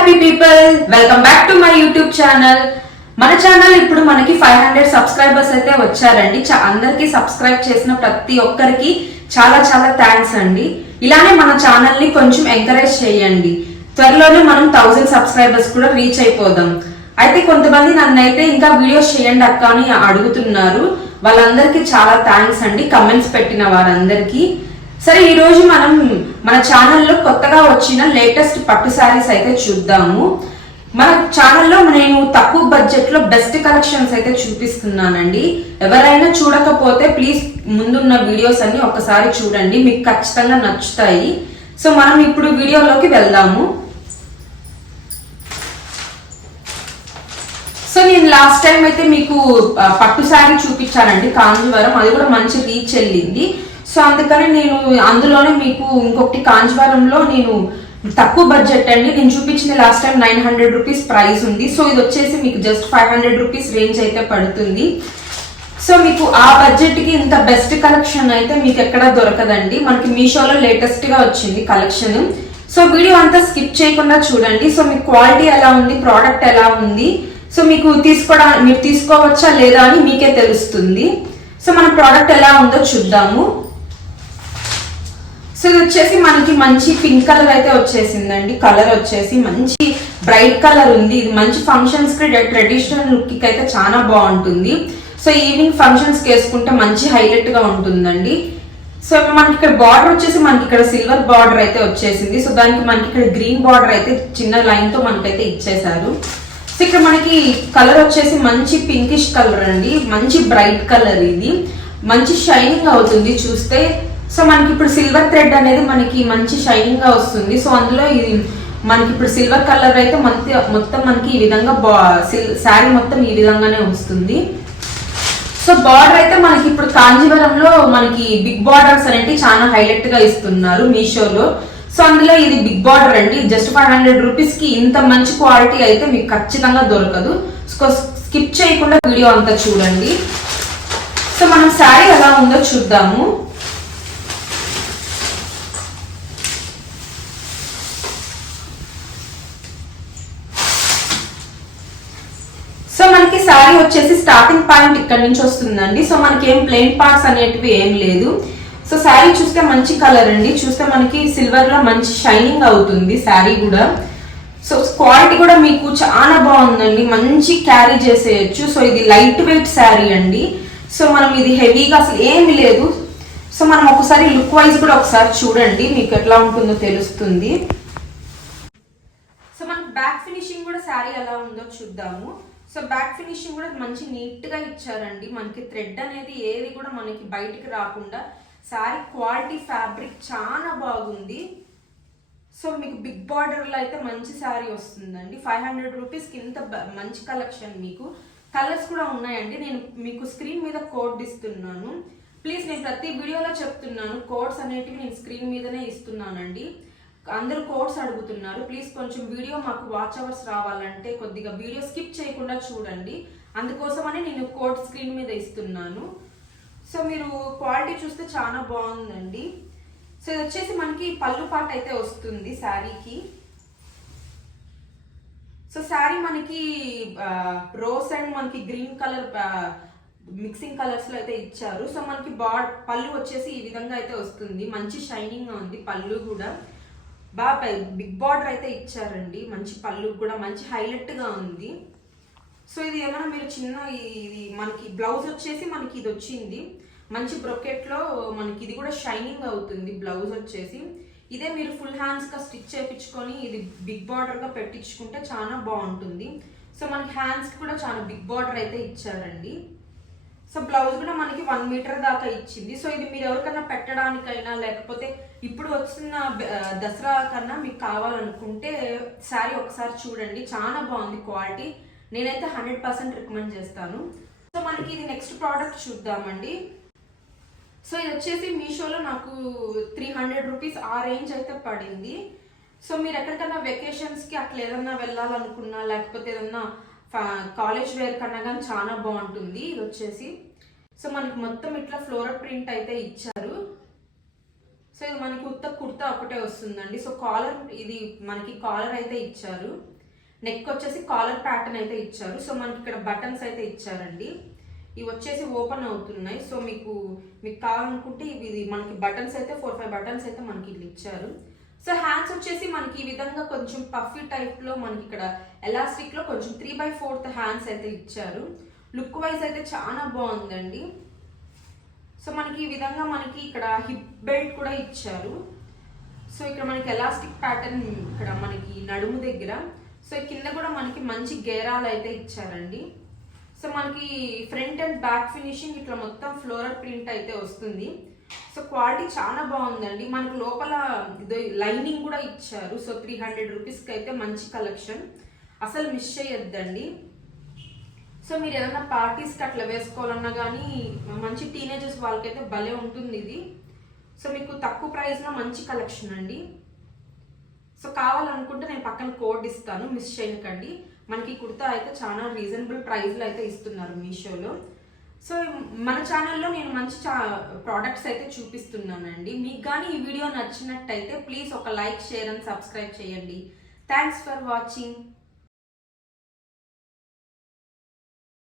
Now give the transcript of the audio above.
Happy people welcome back to my YouTube channel మన channel ఇప్పుడు మనకి ఫైవ్ హండ్రెడ్ సబ్స్క్రైబర్స్ అయితే వచ్చారండి. చా- సబ్స్క్రైబ్ చేసిన ప్రతి ఒక్కరికి చాలా చాలా థ్యాంక్స్ అండి. ఇలానే మన ఛానల్ని కొంచెం ఎంకరేజ్ చేయండి. త్వరలోనే మనం థౌసండ్ సబ్స్క్రైబర్స్ కూడా రీచ్ అయిపోదాం. అయితే కొంతమంది నన్ను అయితే ఇంకా వీడియోస్ చేయండి అక్క అని అడుగుతున్నారు. వాళ్ళందరికీ చాలా థ్యాంక్స్ అండి. కమెంట్స్ పెట్టిన వారందరికీ. సరే ఈ రోజు మనం మన ఛానల్లో కొత్తగా వచ్చిన లేటెస్ట్ పట్టు శారీస్ అయితే చూద్దాము. మన ఛానల్లో నేను తక్కువ బడ్జెట్లో బెస్ట్ కలెక్షన్స్ అయితే చూపిస్తున్నానండి. ఎవరైనా చూడకపోతే ప్లీజ్ ముందున్న వీడియోస్ అన్ని ఒకసారి చూడండి. మీకు ఖచ్చితంగా నచ్చుతాయి. సో మనం ఇప్పుడు వీడియోలోకి వెళ్దాము. సో నేను లాస్ట్ టైం అయితే మీకు పట్టు శారీ చూపించానండి. కాంజీవరం. అది కూడా మంచి రీచ్ వెళ్ళింది. సో అందుకని నేను అందులోనే మీకు ఇంకొకటి కాంజీవరంలో నేను తక్కువ బడ్జెట్ అండి. నేను చూపించింది last time nine hundred rupees price ఉంది. సో ఇది వచ్చేసి మీకు just five hundred rupees range అయితే పడుతుంది. సో మీకు ఆ బడ్జెట్కి ఇంత బెస్ట్ కలెక్షన్ అయితే మీకు ఎక్కడ దొరకదండి. మనకి మీషోలో లేటెస్ట్గా వచ్చింది కలెక్షన్ సో వీడియో అంతా స్కిప్ చేయకుండా చూడండి. సో మీకు క్వాలిటీ ఎలా ఉంది ప్రోడక్ట్ ఎలా ఉంది? సో మీకు తీసుకోవడా మీరు తీసుకోవచ్చా లేదా అని మీకే తెలుస్తుంది. సో మన ప్రోడక్ట్ ఎలా ఉందో చూద్దాము. సో ఇది వచ్చేసి మనకి మంచి పింక్ కలర్ అయితే వచ్చేసిందండి. కలర్ వచ్చేసి మంచి బ్రైట్ కలర్ ఉంది. ఇది మంచి ఫంక్షన్స్కి ట్రెడిషనల్ లుక్కి అయితే చాలా బాగుంటుంది. సో ఈవినింగ్ ఫంక్షన్స్ వేసుకుంటే మంచి హైలైట్గా ఉంటుందండి. సో మనకి ఇక్కడ బార్డర్ వచ్చేసి మనకి ఇక్కడ సిల్వర్ బార్డర్ అయితే వచ్చేసింది. సో దానికి మనకి ఇక్కడ గ్రీన్ బార్డర్ అయితే చిన్న లైన్తో మనకైతే ఇచ్చేసారు సో ఇక్కడ మనకి కలర్ వచ్చేసి మంచి పింకిష్ కలర్ అండి. మంచి బ్రైట్ కలర్ ఇది. మంచి షైనింగ్ అవుతుంది. చూస్తే సో మనకి ఇప్పుడు సిల్వర్ థ్రెడ్ అనేది మనకి మంచి షైనింగ్గా వస్తుంది. సో అందులో ఇది మనకి ఇప్పుడు సిల్వర్ కలర్ అయితే మంచి మొత్తం మనకి ఈ విధంగా శారీ మొత్తం ఈ విధంగానే వస్తుంది. సో బార్డర్ అయితే మనకి ఇప్పుడు కాంజీవరంలో మనకి బిగ్ బార్డర్స్ అనేవి చాలా హైలైట్గా ఇస్తున్నారు మీషోలో. సో అందులో ఇది బిగ్ బార్డర్ అండి. జస్ట్ ఫైవ్ హండ్రెడ్ రూపీస్కి ఇంత మంచి క్వాలిటీ అయితే మీకు ఖచ్చితంగా దొరకదు. సో స్కిప్ చేయకుండా వీడియో అంతా చూడండి. సో మనం శారీ ఎలా ఉందో చూద్దాము సో మనకి శారీ వచ్చేసి స్టార్టింగ్ పాయింట్ ఇక్కడ నుంచి వస్తుందండి. సో మనకి ఏం ప్లెయిన్ పార్ట్స్ అనేటివి ఏం లేదు. సో శారీ చూస్తే మంచి కలర్ అండి. చూస్తే మనకి సిల్వర్లో మంచి షైనింగ్ అవుతుంది శారీ కూడా. సో క్వాలిటీ కూడా మీకు చాలా బాగుందండి. మంచి క్యారీ చేసేయచ్చు. సో ఇది లైట్ వెయిట్ శారీ అండి. సో మనం ఇది హెవీగా అసలు ఏమి లేదు. సో మనం ఒకసారి లుక్ వైజ్ కూడా ఒకసారి చూడండి. మీకు ఎట్లా ఉంటుందో తెలుస్తుంది. సో మనకి బ్యాక్ ఫినిషింగ్ కూడా శారీ ఎలా ఉందో చూద్దాము. సో బ్యాక్ ఫినిషింగ్ కూడా మంచి నీట్గా ఇచ్చారండి. మనకి థ్రెడ్ అనేది ఏది కూడా మనకి బయటికి రాకుండా శారీ క్వాలిటీ ఫ్యాబ్రిక్ చాలా బాగుంది. సో మీకు బిగ్ బార్డర్లో అయితే మంచి శారీ వస్తుందండి. ఫైవ్ హండ్రెడ్ రూపీస్కి ఇంత మంచి కలెక్షన్ మీకు. కలర్స్ కూడా ఉన్నాయండి. నేను మీకు స్క్రీన్ మీద కోడ్ ఇస్తున్నాను. ప్లీజ్ నేను ప్రతి వీడియోలో చెప్తున్నాను. కోడ్స్ అనేటివి నేను స్క్రీన్ మీదనే ఇస్తున్నానండి. అందరూ కోడ్స్ అడుగుతున్నారు. ప్లీజ్ కొంచెం వీడియో మాకు వాచ్ అవర్స్ రావాలంటే కొద్దిగా వీడియో స్కిప్ చేయకుండా చూడండి. అందుకోసమని నేను కోడ్ స్క్రీన్ మీద ఇస్తున్నాను. సో మీరు క్వాలిటీ చూస్తే చాలా బాగుందండి. సో ఇది వచ్చేసి మనకి పళ్ళు పాట అయితే వస్తుంది శారీకి. సో శారీ మనకి రోస్ అండ్ మనకి గ్రీన్ కలర్ మిక్సింగ్ కలర్స్లో అయితే ఇచ్చారు. సో మనకి బా పళ్ళు వచ్చేసి ఈ విధంగా అయితే వస్తుంది. మంచి షైనింగ్గా ఉంది పళ్ళు కూడా. బాగా బిగ్ బార్డర్ అయితే ఇచ్చారండి. మంచి పళ్ళు కూడా మంచి హైలైట్గా ఉంది. సో ఇది ఏమైనా మీరు చిన్న ఇది మనకి బ్లౌజ్ వచ్చేసి మనకి ఇది వచ్చింది. మంచి బ్రొకెట్లో మనకి ఇది కూడా షైనింగ్ అవుతుంది బ్లౌజ్ వచ్చేసి. ఇదే మీరు ఫుల్ హ్యాండ్స్గా స్టిచ్ చేపించుకొని ఇది బిగ్ బార్డర్గా పెట్టించుకుంటే చాలా బాగుంటుంది. సో మనకి హ్యాండ్స్కి కూడా చాలా బిగ్ బార్డర్ అయితే ఇచ్చారండి. సో బ్లౌజ్ కూడా మనకి వన్ మీటర్ దాకా ఇచ్చింది. సో ఇది మీరు ఎవరికైనా పెట్టడానికైనా లేకపోతే ఇప్పుడు వస్తున్న దసరా కన్నా మీకు కావాలనుకుంటే శారీ ఒకసారి చూడండి. చాలా బాగుంది క్వాలిటీ. నేనైతే హండ్రెడ్ పర్సెంట్ రికమెండ్ చేస్తాను. సో మనకి ఇది నెక్స్ట్ ప్రోడక్ట్ చూద్దామండి. సో ఇది వచ్చేసి మీషోలో నాకు త్రీ హండ్రెడ్ రూపీస్ ఆ రేంజ్ అయితే పడింది. సో మీరు ఎక్కడికైనా వెకేషన్స్కి అట్లా ఏదన్నా వెళ్ళాలనుకున్నా లేకపోతే ఏదన్నా కాలేజ్ వేర్ కన్నా కానీ చాలా బాగుంటుంది. ఇది వచ్చేసి సో మనకి మొత్తం ఇట్లా ఫ్లోరల్ ప్రింట్ అయితే ఇచ్చారు. సో ఇది మనకి ఉత్త కుర్తా ఒకటే వస్తుందండి. సో కాలర్ ఇది మనకి కాలర్ అయితే ఇచ్చారు. నెక్ వచ్చేసి కాలర్ ప్యాటర్న్ అయితే ఇచ్చారు. సో మనకి ఇక్కడ బటన్స్ అయితే ఇచ్చారండి. ఇవి వచ్చేసి ఓపెన్ అవుతున్నాయి. సో మీకు మీకు కావాలనుకుంటే ఇవి ఇది మనకి బటన్స్ అయితే ఫోర్ ఫైవ్ బటన్స్ అయితే మనకి ఇట్లా ఇచ్చారు. సో హ్యాండ్స్ వచ్చేసి మనకి ఈ విధంగా కొంచెం పఫీ టైప్లో మనకి ఇక్కడ ఎలాస్టిక్లో కొంచెం త్రీ బై ఫోర్త్ హ్యాండ్స్ అయితే ఇచ్చారు. లుక్ వైజ్ అయితే చాలా బాగుందండి. సో మనకి ఈ విధంగా మనకి ఇక్కడ హిప్ బెల్ట్ కూడా ఇచ్చారు. సో ఇక్కడ మనకి ఎలాస్టిక్ ప్యాటర్న్ ఇక్కడ మనకి నడుము దగ్గర. సో కింద కూడా మనకి మంచి గేరాలు అయితే ఇచ్చారండి. సో మనకి ఫ్రంట్ అండ్ బ్యాక్ ఫినిషింగ్ ఇట్లా మొత్తం ఫ్లోరల్ ప్రింట్ అయితే వస్తుంది. సో క్వాలిటీ చాలా బాగుందండి. మనకు లోపల ఇది లైనింగ్ కూడా ఇచ్చారు. సో త్రీ హండ్రెడ్ రూపీస్కి అయితే మంచి కలెక్షన్. అసలు మిస్ చేయొద్దండి. సో మీరు ఏదైనా పార్టీస్కి అట్లా వేసుకోవాలన్నా కానీ మంచి టీనేజర్స్ వాళ్ళకైతే భలే ఉంటుంది ఇది. సో మీకు తక్కువ ప్రైస్లో మంచి కలెక్షన్ అండి. సో కావాలనుకుంటే నేను పక్కన కోడ్ ఇస్తాను. మిస్ చేయకండి. మనకి కుర్తా అయితే చాలా రీజనబుల్ ప్రైస్లో అయితే ఇస్తున్నారు మీషోలో. సో మన ఛానల్లో నేను మంచి చా ప్రోడక్ట్స్ అయితే చూపిస్తున్నానండి. మీకు కానీ ఈ వీడియో నచ్చినట్టయితే ప్లీజ్ ఒక లైక్ షేర్ అండ్ సబ్స్క్రైబ్ చేయండి. Thanks for watching